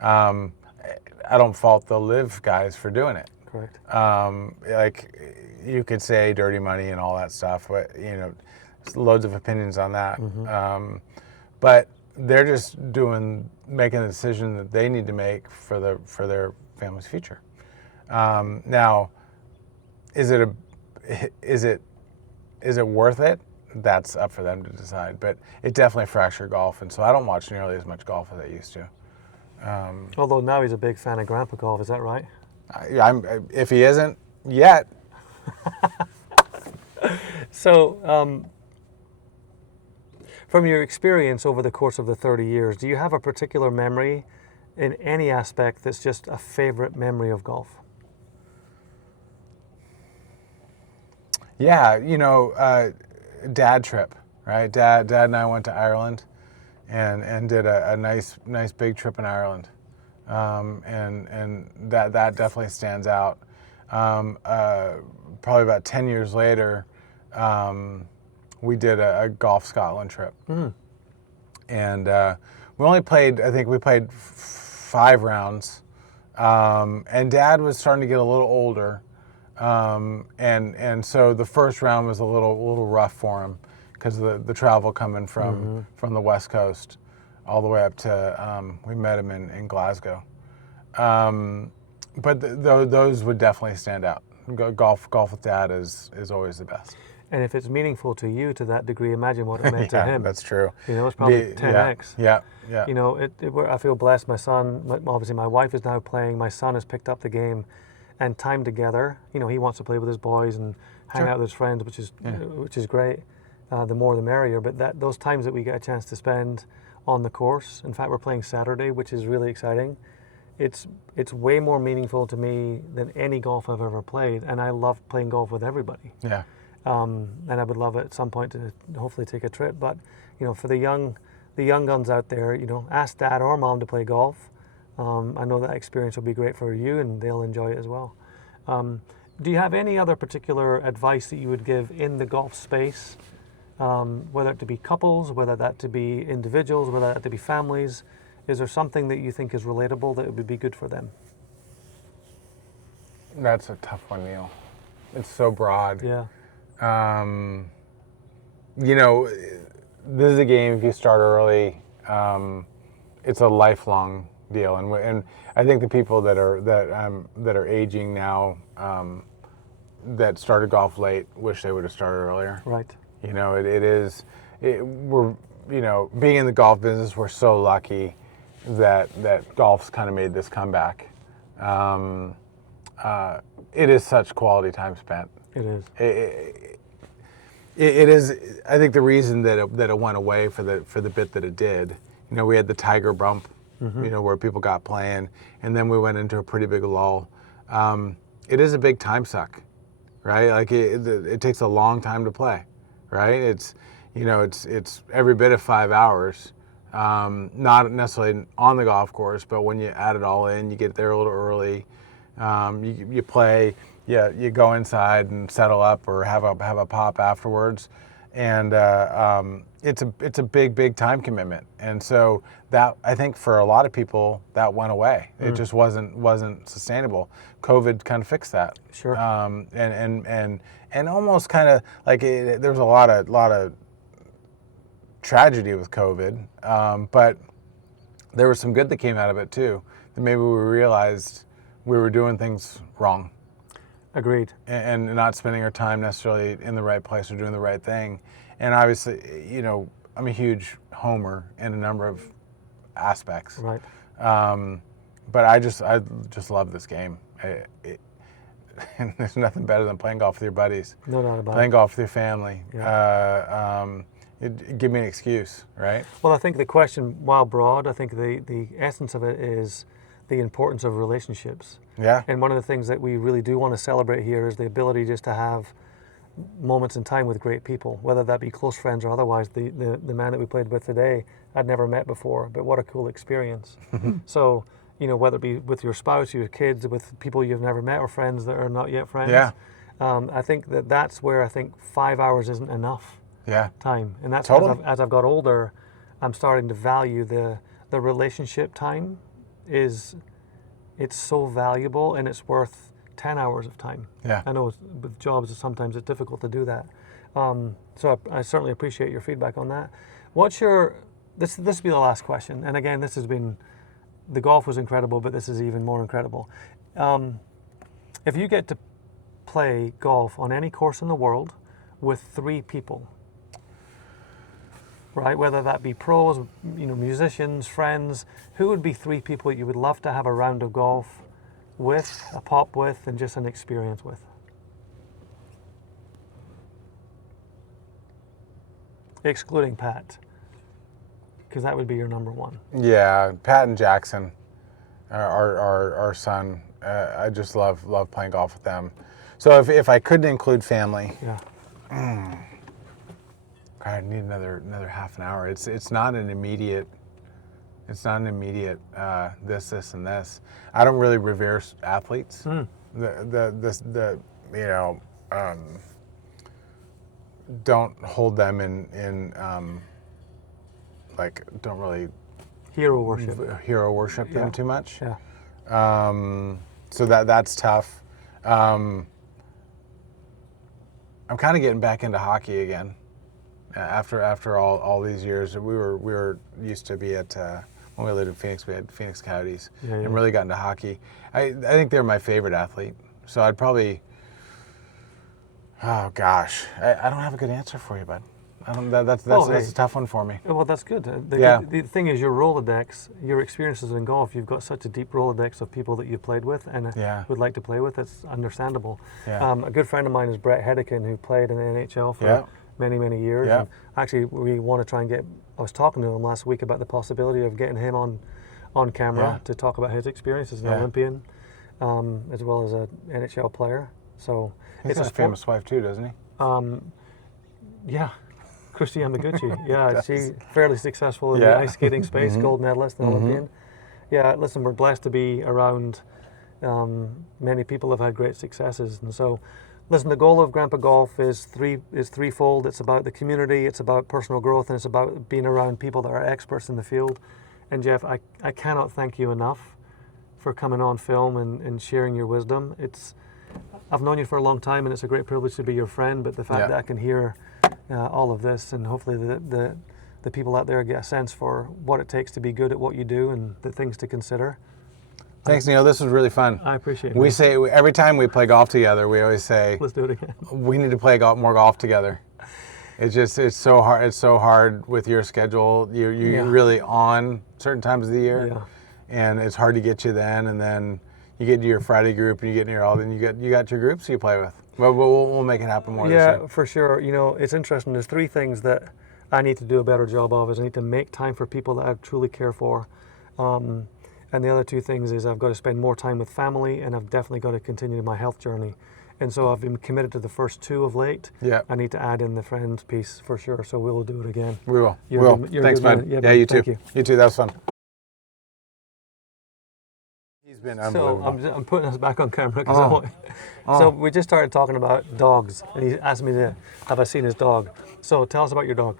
I don't fault the LIV guys for doing it. Correct. Like, you could say dirty money and all that stuff, but loads of opinions on that. But they're just making the decision that they need to make for their family's future. Now, is it worth it? That's up for them to decide. But it definitely fractured golf, and so I don't watch nearly as much golf as I used to. Although now he's a big fan of Grandpa Golf, is that right? If he isn't yet. So, from your experience over the course of the 30 years, do you have a particular memory in any aspect that's just a favorite memory of golf? Yeah, dad trip, right? Dad and I went to Ireland and did a nice big trip in Ireland. And that definitely stands out. Probably about 10 years later, we did a Golf Scotland trip. And we only played, I think we played 5 rounds. And Dad was starting to get a little older. And so the first round was a little rough for him because of the travel coming from the West Coast all the way up to, we met him in Glasgow. But those would definitely stand out. Golf with Dad is always the best. And if it's meaningful to you to that degree, imagine what it meant to him. That's true. It's probably 10x. Yeah. I feel blessed. My son, obviously my wife is now playing. My son has picked up the game and time together. He wants to play with his boys and hang out with his friends, which is great. The more the merrier. But those times that we get a chance to spend on the course. In fact, we're playing Saturday, which is really exciting. It's way more meaningful to me than any golf I've ever played, and I love playing golf with everybody. Yeah. And I would love at some point to hopefully take a trip. But for the young guns out there, ask Dad or Mom to play golf. I know that experience will be great for you, and they'll enjoy it as well. Do you have any other particular advice that you would give in the golf space, whether it to be couples, whether that to be individuals, whether that to be families? Is there something that you think is relatable that would be good for them? That's a tough one, Neil. It's so broad. Yeah. This is a game, if you start early, it's a lifelong deal. And I think the people that are aging now, that started golf late, wish they would have started earlier. Right. You know, we're, you know, being in the golf business, we're so lucky that golf's kind of made this comeback. It is such quality time spent. It is. It is. I think the reason that it went away for the bit that it did, you know, we had the Tiger bump, you know, where people got playing, and then we went into a pretty big lull. It is a big time suck, right? Like it takes a long time to play, right? It's, you know, it's every bit of 5 hours. Not necessarily on the golf course, but when you add it all in, you get there a little early. You play, you go inside and settle up or have a pop afterwards, and it's a big time commitment. And so that, I think for a lot of people, that went away. It just wasn't sustainable. COVID kind of fixed that. Sure. And almost kind of like there was a lot of tragedy with COVID, but there was some good that came out of it too. That maybe we realized we were doing things wrong. Agreed. And not spending our time necessarily in the right place or doing the right thing. And obviously, you know, I'm a huge homer in a number of aspects. Right. But I just love this game. And there's nothing better than playing golf with your buddies. No doubt about it. Playing golf with your family. Yeah. Give me an excuse, right? Well, I think the question, while broad, I think the essence of it is the importance of relationships. Yeah. And one of the things that we really do want to celebrate here is the ability just to have moments in time with great people, whether that be close friends or otherwise. The man that we played with today, I'd never met before, but what a cool experience. So, you know, whether it be with your spouse, your kids, with people you've never met, or friends that are not yet friends. Yeah. I think that's where I think 5 hours isn't enough. Yeah. Time. And that's Totally. as I've got older, I'm starting to value the relationship time. It's so valuable, and it's worth 10 hours of time. Yeah. I know with jobs sometimes it's difficult to do that. So I certainly appreciate your feedback on that. What's your, this will be the last question, and again, this has been, the golf was incredible, but this is even more incredible. If you get to play golf on any course in the world with 3 people, right? Whether that be pros, you know, musicians, friends, who would be 3 people you would love to have a round of golf with, a pop with, and just an experience with? Excluding Pat, because that would be your number 1. Yeah, Pat and Jackson, our son. I just love playing golf with them. So if I couldn't include family, Yeah. I need another half an hour. It's not an immediate. It's not an immediate this and this. I don't really revere athletes. The you know, don't hold them in like, don't really Hero worship them too much. Yeah. So that's tough. I'm kind of getting back into hockey again. After all these years, we were used to be at when we lived in Phoenix, we had Phoenix Caddies, and really got into hockey. I think they're my favorite athlete. So I'd probably, oh gosh, I don't have a good answer for you, bud. That's a tough one for me. Well, that's good. The thing is, your Rolodex, your experiences in golf, you've got such a deep Rolodex of people that you've played with and would like to play with. It's understandable. Yeah. A good friend of mine is Brett Hedican, who played in the NHL for many years. Yeah. And actually, we want to try and get, I was talking to him last week about the possibility of getting him on camera to talk about his experience as an Olympian, as well as an NHL player. So He's got a famous wife too, doesn't he? Yeah. Christy Yamaguchi, she's fairly successful in the ice skating space, gold medalist and Olympian. Yeah, listen, we're blessed to be around many people have had great successes. And so, listen, the goal of Grandpa Golf is threefold. It's about the community, it's about personal growth, and it's about being around people that are experts in the field. And Jeff, I cannot thank you enough for coming on film and sharing your wisdom. I've known you for a long time, and it's a great privilege to be your friend, but the fact that I can hear all of this, and hopefully the people out there get a sense for what it takes to be good at what you do and the things to consider. Thanks, Neil. This was really fun. I appreciate it. We say every time we play golf together, we always say, Let's do it again. we need to play more golf together. It's so hard. It's so hard with your schedule. You're really on certain times of the year, and it's hard to get you then. And then you get to your Friday group, and you get near all. Then you got your groups you play with. Well, we'll make it happen more. Yeah, this year. for sure. You know, it's interesting. There's 3 things that I need to do a better job of. Is I need to make time for people that I truly care for. And the other 2 things is I've got to spend more time with family, and I've definitely got to continue my health journey. And so I've been committed to the first 2 of late. Yeah. I need to add in the friends piece for sure. So we'll do it again. We will. You're Thanks, man. Yeah, you too. Thank you. You too. That was fun. He's been unbelievable. So I'm putting us back on camera because So we just started talking about dogs, and he asked me have I seen his dog. So tell us about your dog.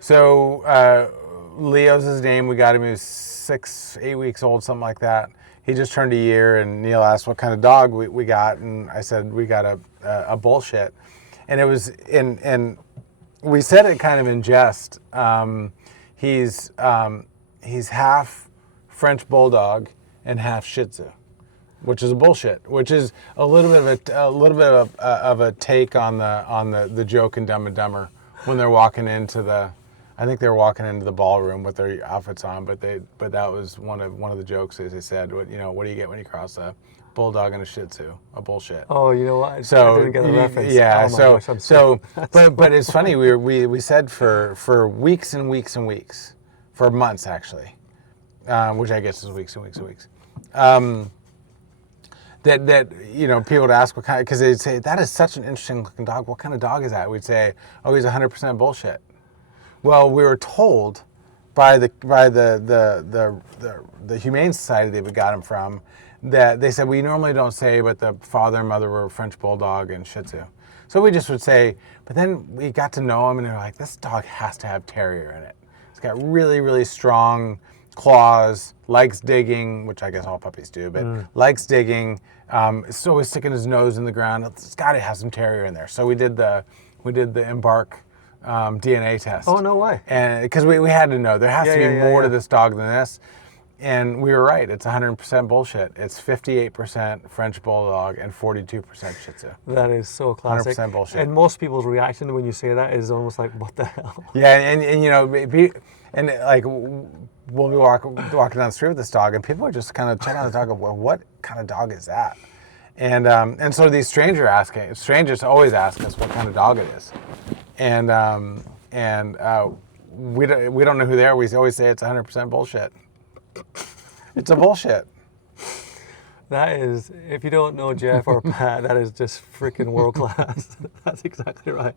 So Leo's his name. We got him. He was 6, 8 weeks old, something like that. He just turned a year, and Neil asked what kind of dog we got, and I said we got a bullshit, and it was and we said it kind of in jest. He's half French bulldog and half Shih Tzu, which is a bullshit, which is a little bit of a take on the joke in Dumb and Dumber when they're walking into the. I think they were walking into the ballroom with their outfits on, but that was one of the jokes. As they said, what do you get when you cross a bulldog and a Shih Tzu? A bullshit. Oh, you know what? So I didn't get the reference. Yeah. Oh my gosh, But it's funny. We said for weeks and weeks and weeks, for months actually, which I guess is weeks and weeks and weeks. That people would ask what kind, because they'd say that is such an interesting looking dog. What kind of dog is that? We'd say, oh, he's 100% bullshit. Well, we were told by the Humane Society that we got him from that they said we normally don't say, but the father and mother were French Bulldog and Shih Tzu. So we just would say, but then we got to know him and they're like, this dog has to have terrier in it. It's got really, really strong claws, likes digging, which I guess all puppies do, but likes digging. It's always sticking his nose in the ground. It's got to have some terrier in there. So we did the Embark DNA test. Oh, no way. And because we had to know there has to be more to this dog than this, and we were right. It's 100% bullshit. It's 58% French Bulldog and 42% Shih Tzu. That is so classic. 100% bullshit. And most people's reaction when you say that is almost like, what the hell? Yeah, and like we'll be walking down the street with this dog, and people are just kind of checking out the dog. Well, what kind of dog is that? And so these strangers always ask us what kind of dog it is. And we don't know who they are. We always say it's 100% bullshit. It's a bullshit. That is, if you don't know Jeff or Pat, that is just freaking world class. That's exactly right.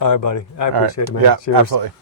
All right, buddy. I appreciate it, man. Yeah, Cheers. absolutely.